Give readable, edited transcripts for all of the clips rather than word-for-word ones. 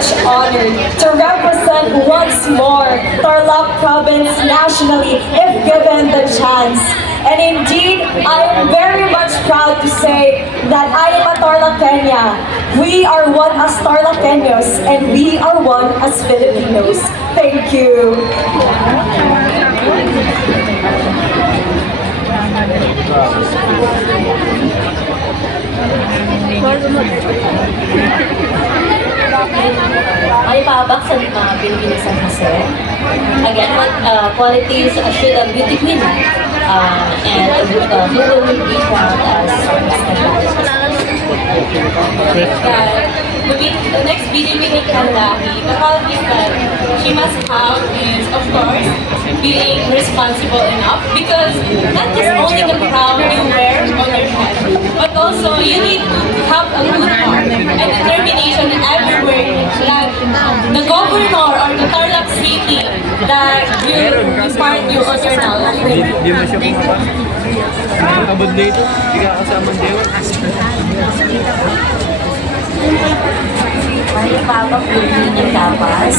much honored to represent once more Tarlac Province nationally if given the chance. And indeed, I am very much proud to say that I am a Tarlacena. We are one as Tarlaceños and we are one as Filipinos. Thank you. Ay paabak sa mga Pilipinas San Jose. Again, what qualities should a beauty queen and who will be crowned as the next beauty queen in Kanlahi, the qualities that she must have is, of course, being responsible enough, because not just only the crown you wear on your head, but also you need to have a good heart and determination everywhere. Like the governor or the Tarlac City that will impart you on your knowledge. Di mo siya bumaba. Abot dito, hindi ka kasama dewa. Ay paabak yung tapas.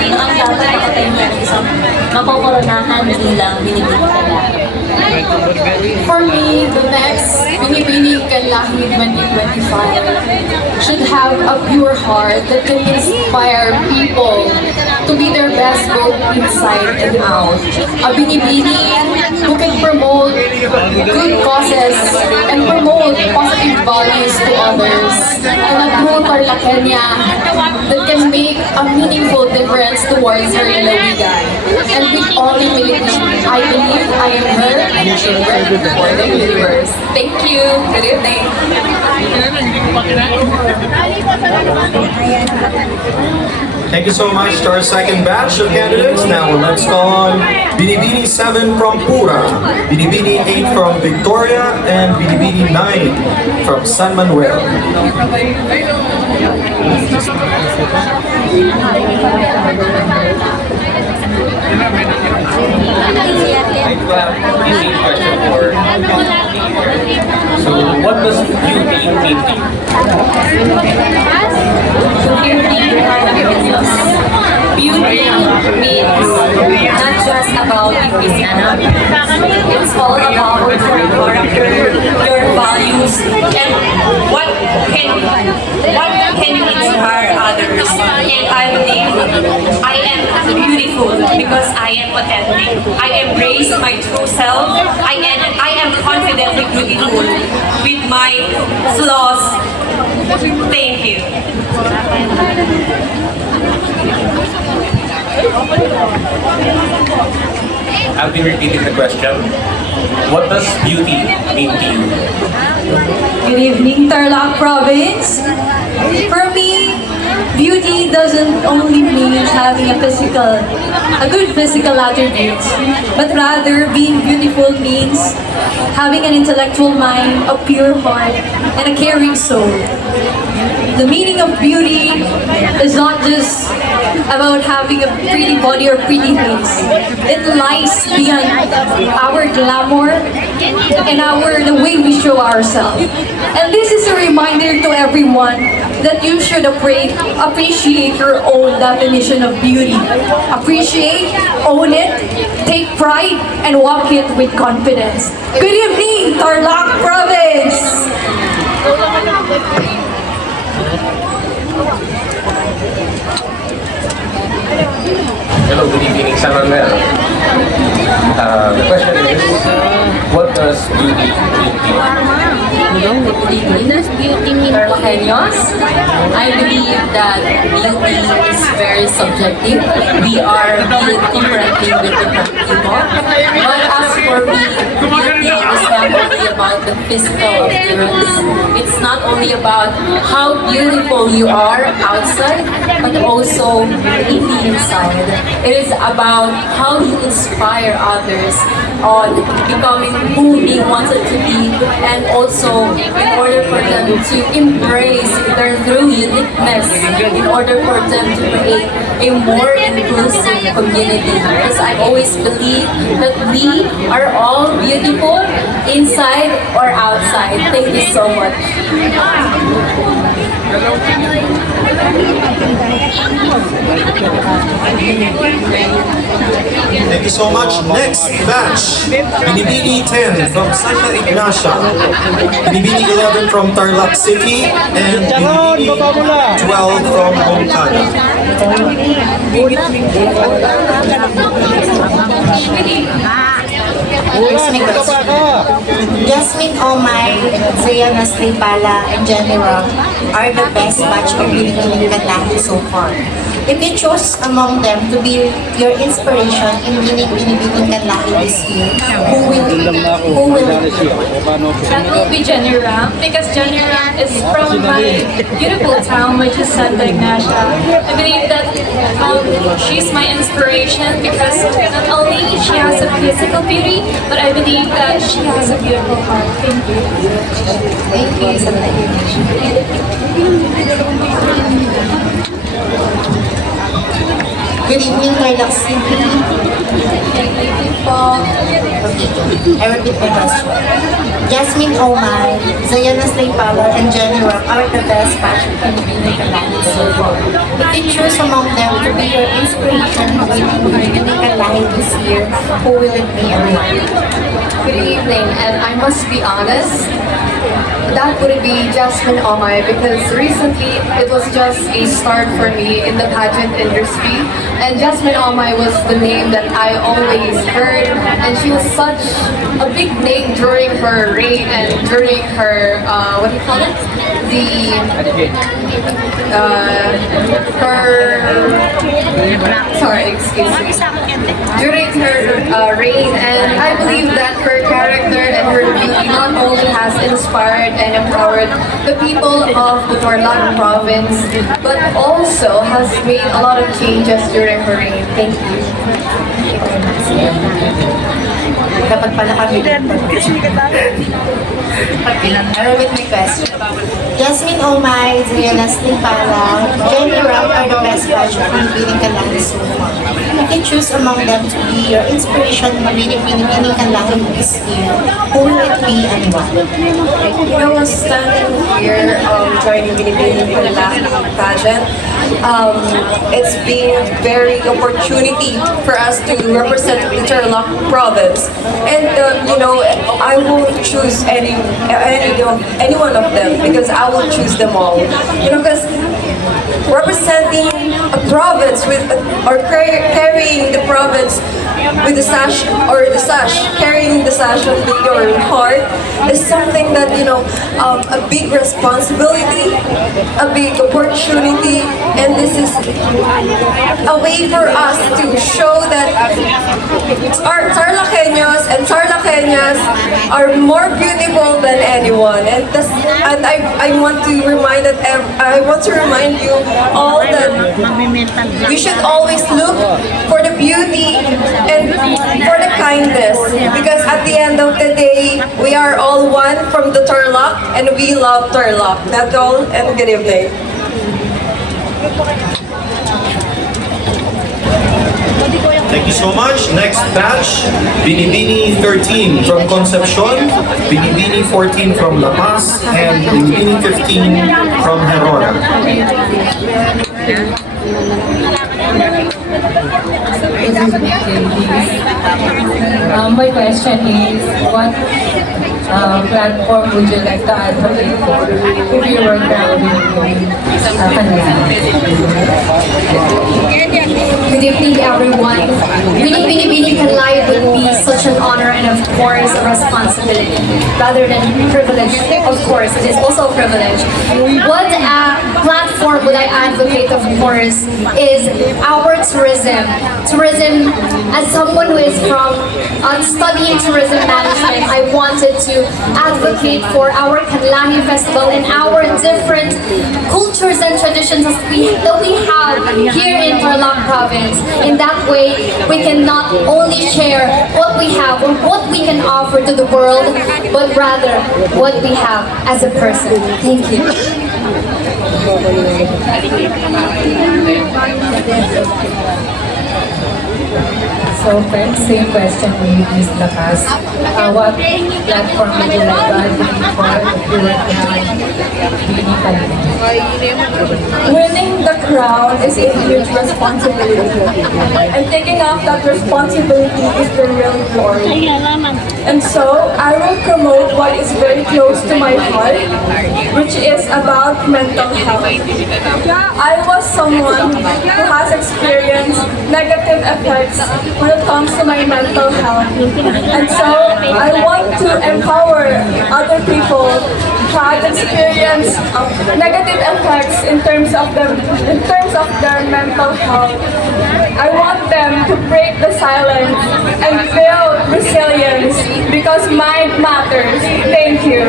Ang dapat makatayo niya isang mapoporonahan bilang binibigyan. For me, the next Binibining Kanlahi 2025 should have a pure heart that can inspire people to be their best both inside and out. A Binibini who can promote good causes and promote positive values to others. And a true Tarlacena that can make a meaningful difference towards her lalawigan. And with all humility, I believe I am her and I am her for the universe. Thank you. Good evening. Thank you so much to our second batch of candidates. Now let's call on Binibini 7 from Pura, Binibini 8 from Victoria, and Binibini 9 from San Manuel. Easy question for so what does beauty mean to you? Beauty means not just about the physical. It's all about your character, your values, and what can you inspire others. And I believe I am beautiful because I am authentic. I embrace my true self. I am confidently beautiful with my flaws. Thank you. I'll be repeating the question. What does beauty mean to you? Good evening, Tarlac Province. For me, beauty doesn't only mean having a good physical attributes, but rather being beautiful means having an intellectual mind, a pure heart, and a caring soul. The meaning of beauty is not just about having a pretty body or pretty face. It lies beyond our glamour and the way we show ourselves. And this is a reminder to everyone that you should appreciate your own definition of beauty. Appreciate, own it, take pride, and walk it with confidence. Good evening, Tarlac Province! Hello, good evening, San Manuel. The question is, what does beauty mean to you? What does beauty mean to Tarlaceños? I believe that beauty is very subjective. We are built differently with different people. But as for me, beauty is not only about the physical appearance. It's not only about how beautiful you are outside, but also in the inside. It is about how you inspire others on becoming who they wanted to be, and also in order for them to embrace their true uniqueness, in order for them to create a more inclusive community. Because I always believe that we are all beautiful inside or outside. Thank you so much. Thank you so much. Next batch, Binibini 10 from Santa Ignacia, Binibini 11 from Tarlac City, and Binibini 12 from Moncada. Jasmine Omay, Zayana Slipala, and Jenny Rock are the best batch of Pilipining Kanlahi so far. If you chose among them to be your inspiration in winning Pilipining Kanlahi this year, who will it be? That will be Jenny Ram because Jenny Ram is from my beautiful town, which is Santa Ignacia. I believe that she's my inspiration because not only she has a physical beauty, but I believe that she has a beautiful heart. Thank you. Thank you. Good evening, Tarlac City. I repeat my question. Jasmine Omar, Zayana Slipala, and Jenny Rock are the best batch of Pilipining Kanlahi so far. If you choose among them to be your inspiration in Pilipining Kanlahi this year, who will it be and why? Good evening, and I must be honest, that would be Jasmine Omar because recently it was just a start for me in the pageant industry, and Jasmine Omar was the name that I always heard, and she was such a big name during her reign and during her what do you call it? During her reign, and I believe that her character and her beauty not only has inspired and empowered the people of the Tarlac province, but also has made a lot of changes during her reign. Thank you. Dapat pala kami. I repeat my question. Jasmine Omay, Zayana Slipala, Jenny Rock are the best batch of Pilipining Kanlahi so far. If you choose among them to be your inspiration in winning Pilipining Kanlahi this year, who will it be and why? I was standing here joining Binibini Kanlahi pageant. It's been a very opportunity for us to represent the Tarlac province, and I won't choose any one of them because I will choose them all. Because representing a province with or carrying the province with the sash carrying the sash on your heart is something that a big responsibility, a big opportunity, and this is a way for us to show that our Tarlaceños and Tarlaceñas are more beautiful than anyone, and I want to remind you all that we should always look for the beauty and for the kindness, because at the end of the day, we are all one from the Tarlac and we love Tarlac. That's all, and good evening. Thank you so much. Next batch, Binibini 13 from Concepcion, Binibini 14 from La Paz, and Binibini 15 from Herora. My question is, what platform would you like to advocate for if you were crowned Good evening, everyone. Winning Binibini Kanlahi would be such an honor and, of course, a responsibility rather than privilege. Of course, it is also a privilege. What platform would I advocate, of course, is our tourism. Tourism, as someone who is from studying tourism management, I wanted to advocate for our Kanlahi festival and our different cultures and traditions that we have here in Tarlac province. In that way, we can not only share what we have or what we can offer to the world, but rather what we have as a person. Thank you. So friends, same question with Ms. Lakas. What platform would you like to advocate for if you were crowned Binibini Kanlahi? Winning the crown is a huge responsibility. And taking up that responsibility is the real glory. And so, I will promote what is very close to my heart, which is about mental health. I was someone who has experienced negative effects when it comes to my mental health. And so, I want to empower other people who have experienced negative effects in terms of their mental health. I want them to break the silence and build resilience because mind matters. Thank you.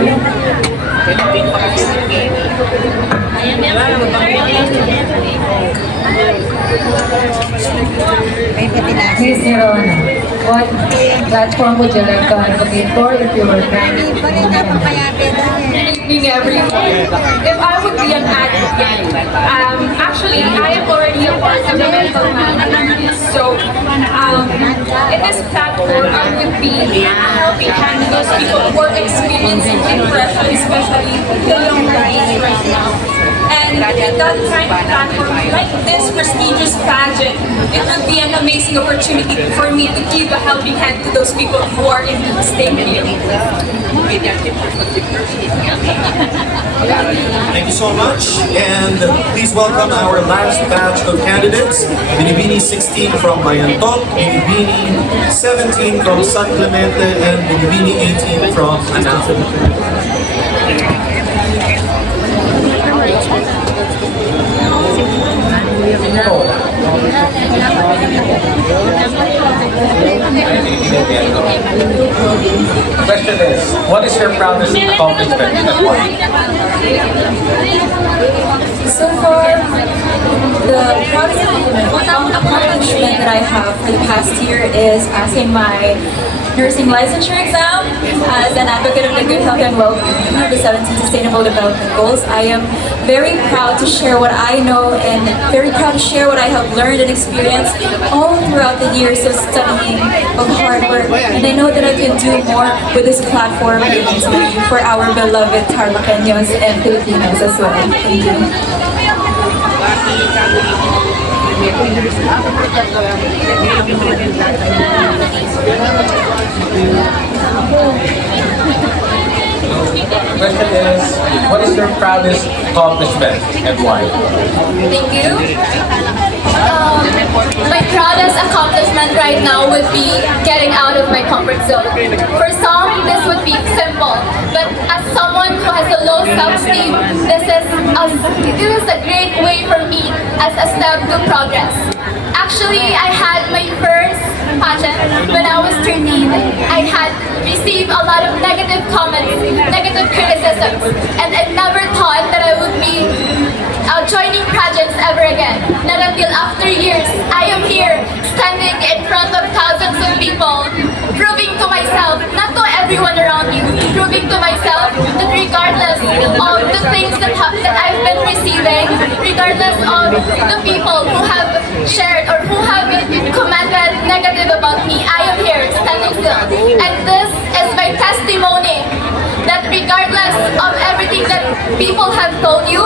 Miss Nirona, what platform would you like to advocate for if you were granted? Being everyone. If I would be an advocate, actually, I am already a part of the mental health community. So, in this platform, I would be helping hand those people who are experiencing depression, especially the young guys right now. And in that kind of platform, like this prestigious pageant, it would be an amazing opportunity for me to give a helping hand to those people who are in need. Thank you. Thank you so much, and please welcome our last batch of candidates. Binibini 16 from Mayantok, Binibini 17 from San Clemente, and Binibini 18 from Anao. The question is, what is your proudest accomplishment and why? So far, the proudest accomplishment that I have for the past year is passing my nursing licensure exam as an advocate of the good health and well-being of the 17 Sustainable Development Goals. I am very proud to share what I know and very proud to share what I have learned and experienced all throughout the years of studying, of hard work. And I know that I can do more with this platform given to me for our beloved Tarlaceños and Filipinos as well. Thank you. The question is, what is your proudest accomplishment and why? Thank you. My proudest accomplishment right now would be getting out of my comfort zone. For some, this would be simple, but as someone who has a low self-esteem, this is a great way for me as a step to progress. Actually, I had my first pageant when I was 13. I had received a lot of negative comments, negative criticisms, and I never thought that I would be joining pageants ever again. Not until after years, I am here, standing in front of thousands of people, proving to myself, not to everyone around you, proving to myself that regardless of the things that I've been receiving, regardless of the people who have shared or who have commented negative about me, I am here, standing still. And this is my testimony that regardless of everything that people have told you,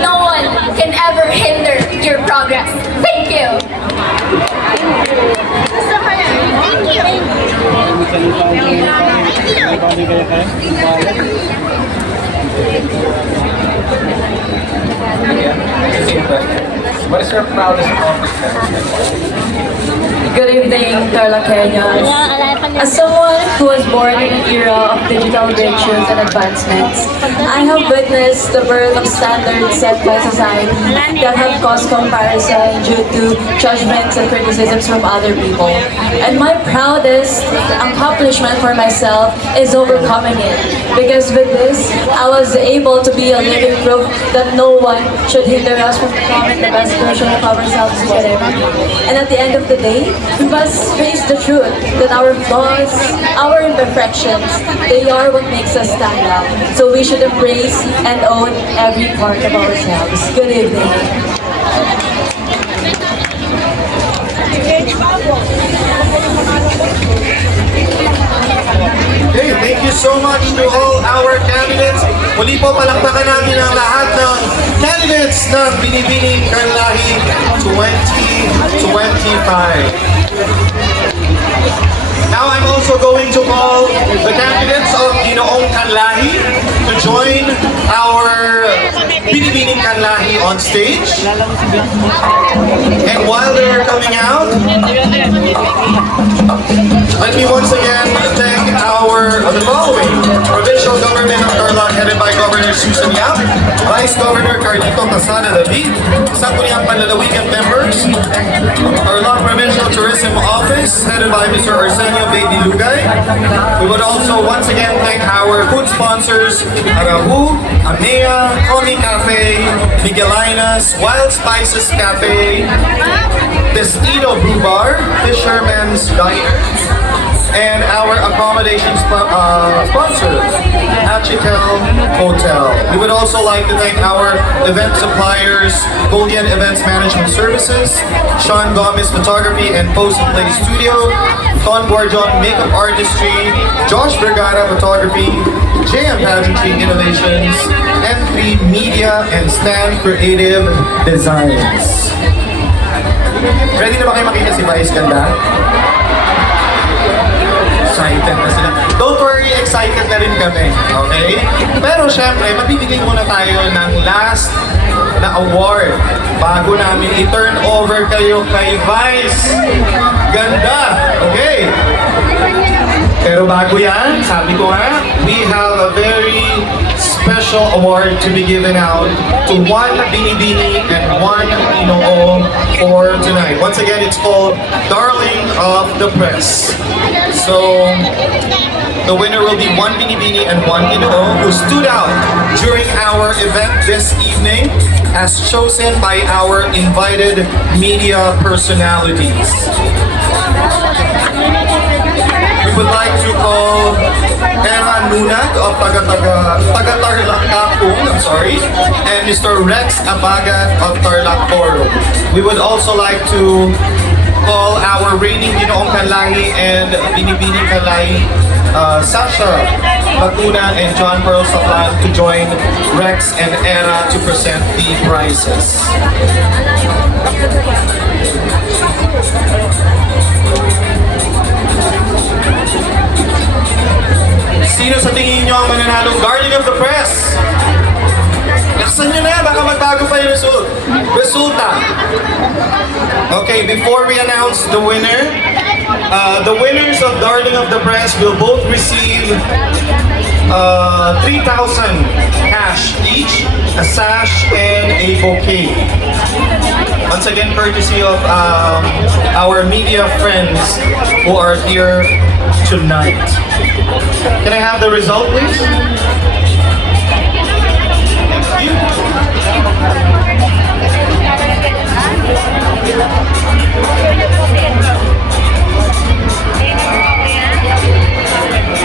no one can ever hinder your progress. Thank you. What is your proudest accomplishment? Good evening, Tarlaceños. As someone who was born in an era of digital virtues and advancements, I have witnessed the birth of standards set by society that have caused comparison due to judgments and criticisms from other people. And my proudest accomplishment for myself is overcoming it. Because with this, I was able to be a living proof that no one should hinder us from becoming the best version of ourselves each and every day. And at the end of the day, we must face the truth that our flaws, our imperfections, they are what makes us stand out. So we should embrace and own every part of ourselves. Good evening. Okay, thank you so much to all our candidates. Muli po palakpakan namin ang lahat ng candidates ng Binibining Kanlahi 2025. Now I'm also going to call the candidates of Ginoong Kanlahi to join our Binibining Kanlahi on stage. And while they're coming out, let me once again thank the following provincial government of Tarlac headed by Governor Susan Yap, Vice Governor Carlito Casana David, Sangguniang Panlalawigan members, Tarlac Provincial Tourism Office headed by Mr. Arsenio Baby Lugay. We would also once again thank our food sponsors, Arahu, Amea, Comi Cafe, Miguelinas, Wild Spices Cafe, Destino Brew Bar, Fisherman's Diner, and our accommodation sponsors, Achitel Hotel. We would also like to thank our event suppliers, Goldian Events Management Services, Sean Gomez Photography and Post and Play Studio, Ton Guardian Makeup Artistry, Josh Vergara Photography, JM Pageantry Innovations, M3 Media and Stan Creative Designs. Ready na ba kayo makita si Vice Ganda? Excited na sila. Don't worry, excited na rin kami. Okay? Pero syempre, mabibigay muna tayo ng last na award bago namin i-turn over kayo kay Vice Ganda. Okay? Pero bago yan, sabi ko nga, we have a very special award to be given out to one Binibini and one Inoong for tonight. Once again, it's called Darling of the Press. So, the winner will be one Binibini and one Inoong who stood out during our event this evening as chosen by our invited media personalities. We would like to call Era Nunag of Taga-Tarlac Kapung, and Mr. Rex Abagat of Tarlac Forum. We would also like to call our reigning Ginoong Kanlahi and Binibining Kanlahi, Sasha Batuna and John Pearl Saplan to join Rex and Era to present the prizes. Sino sa tingin nyo ang mananalong Darling of the Press? Laksan nyo na, baka magbago pa yung resulta. Okay, before we announce the winner, the winners of Darling of the Press will both receive 3,000 cash each, a sash, and a bouquet. Once again, courtesy of our media friends who are here tonight. Can I have the result, please? Thank you.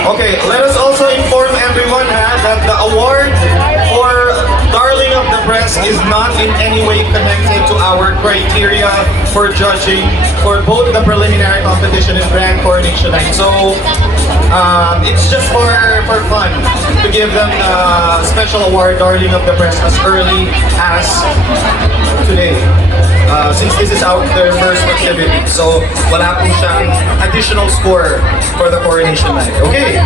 Okay, let us also inform everyone that the award for Darling of the Press is not in any way connected to our criteria for judging for both the preliminary competition and grand coronation night. So it's just for fun to give them a special award, Darling of the Press, as early as today. Since this is their first activity. So wala po siyang additional score for the coronation night. Okay.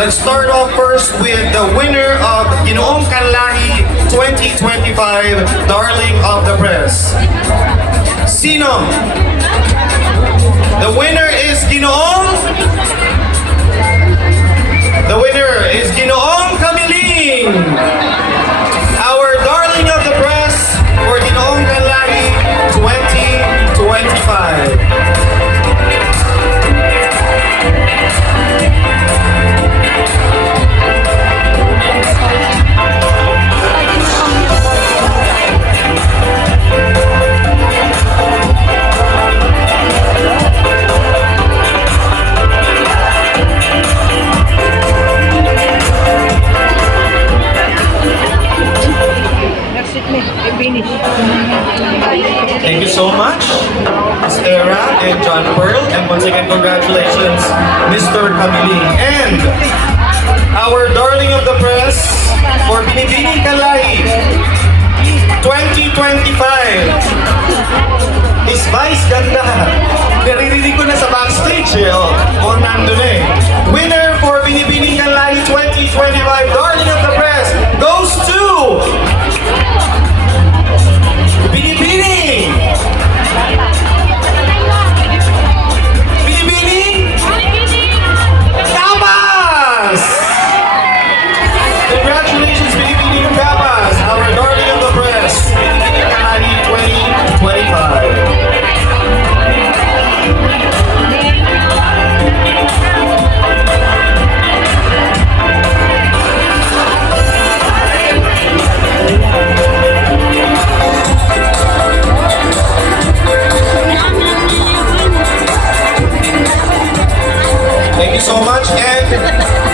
Let's start off first with the winner of Ginoong Kanlahi 2025, Darling of the Press. Sino? The winner is Ginoong. The winner is Ginoong Kamiling. Our Darling of the Press for Ginoong Kanlahi 2025. Thank you so much, Miss Era and John Pearl. And once again, congratulations, Mr. Kamiling. And our darling of the press for Binibining Kanlahi 2025 is Vice Ganda. Naririnig ko na sa backstage eh. O nandun eh. Winner for Binibining Kanlahi 2025, darling of the press, goes to Binibining! Binibining! Tapas! Congratulations, Binibining Tapas, our darling of the press, Binibining Kanlahi 2025. Thank you so much, and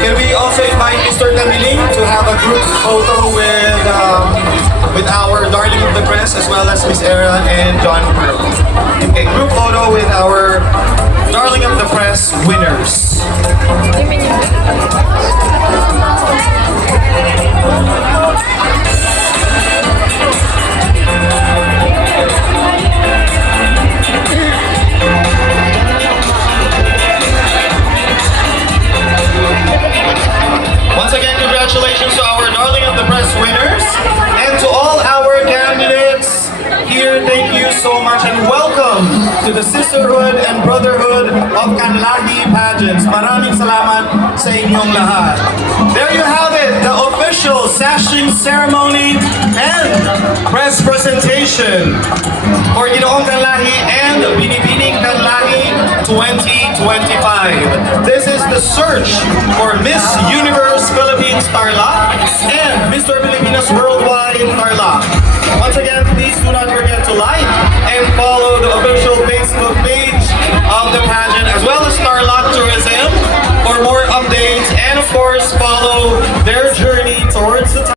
can we also invite Mr. Kamiling to have a group photo with our darling of the press as well as Miss Era and John Pearl. Okay, group photo with our darling of the press winners. Once again, congratulations to our darling of the press winners and to all our candidates here. Thank you so much and welcome to the Sisterhood and Brotherhood of Kanlahi pageants. Maraming salamat sa inyong lahat. There you have it, the official sashing ceremony and press presentation for Ginoong Kanlahi and Binibining Kanlahi 2025. This is the search for Miss Universe Philippines Tarlac and Mr. Pilipinas Worldwide Tarlac. Once again,